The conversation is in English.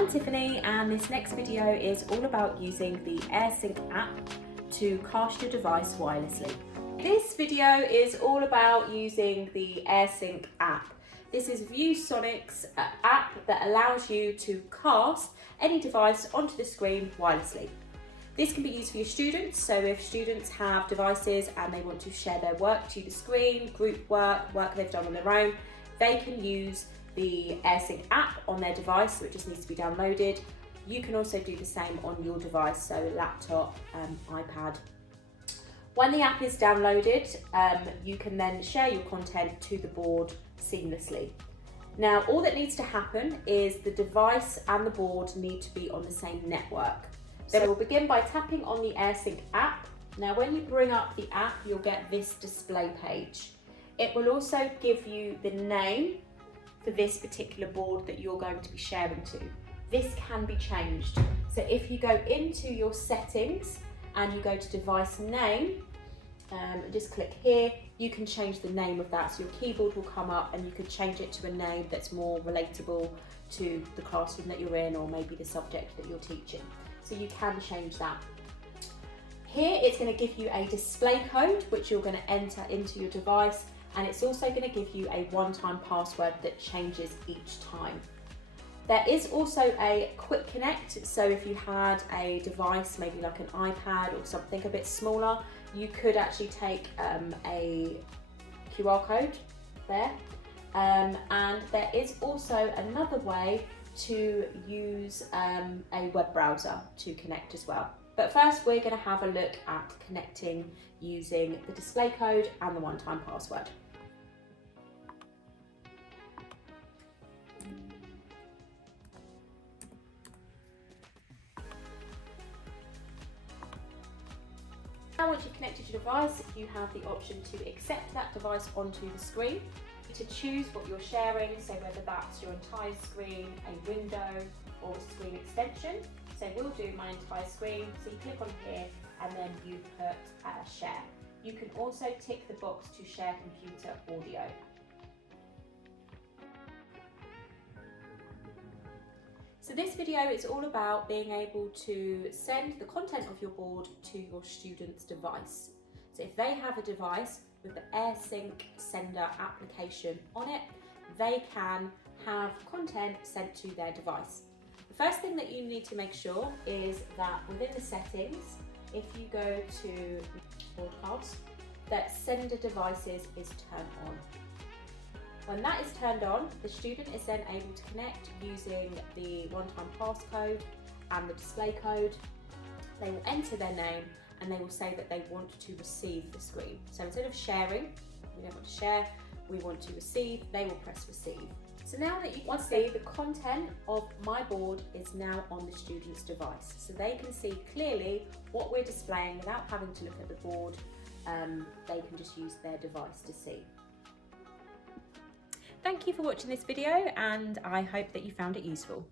I'm Tiffany, and this next video is all about using the AirSync app to cast your device wirelessly. This video is all about using the AirSync app. This is ViewSonic's app that allows you to cast any device onto the screen wirelessly. This can be used for your students, so if students have devices and they want to share their work to the screen, group work they've done on their own, they can use the AirSync app on their device, so it just needs to be downloaded. You can also do the same on your device, so laptop, iPad. When the app is downloaded, you can then share your content to the board seamlessly. Now, all that needs to happen is the device and the board need to be on the same network. So we'll begin by tapping on the AirSync app. Now, when you bring up the app, you'll get this display page. It will also give you the name for this particular board that you're going to be sharing to. This can be changed. So if you go into your settings and you go to device name, just click here, you can change the name of that. So your keyboard will come up and you could change it to a name that's more relatable to the classroom that you're in, or maybe the subject that you're teaching. So you can change that. Here it's going to give you a display code which you're going to enter into your device, and it's also going to give you a one-time password that changes each time. There is also a quick connect, so if you had a device, maybe like an iPad or something a bit smaller, you could actually take a QR code there. And there is also another way to use a web browser to connect as well. But first we're going to have a look at connecting using the display code and the one-time password. Now, once you've connected your device, you have the option to accept that device onto the screen, to choose what you're sharing, so whether that's your entire screen, a window, or a screen extension. So we'll do my entire screen, so you click on here and then you put share. You can also tick the box to share computer audio. So this video is all about being able to send the content of your board to your student's device. So if they have a device with the AirSync sender application on it, they can have content sent to their device. The first thing that you need to make sure is that within the settings, if you go to broadcast, that sender devices is turned on. When that is turned on, the student is then able to connect using the one-time passcode and the display code. They will enter their name and they will say that they want to receive the screen. So instead of sharing, we don't want to share, we want to receive, they will press receive. So now that you can see, the content of my board is now on the student's device. So they can see clearly what we're displaying without having to look at the board. They can just use their device to see. Thank you for watching this video, and I hope that you found it useful.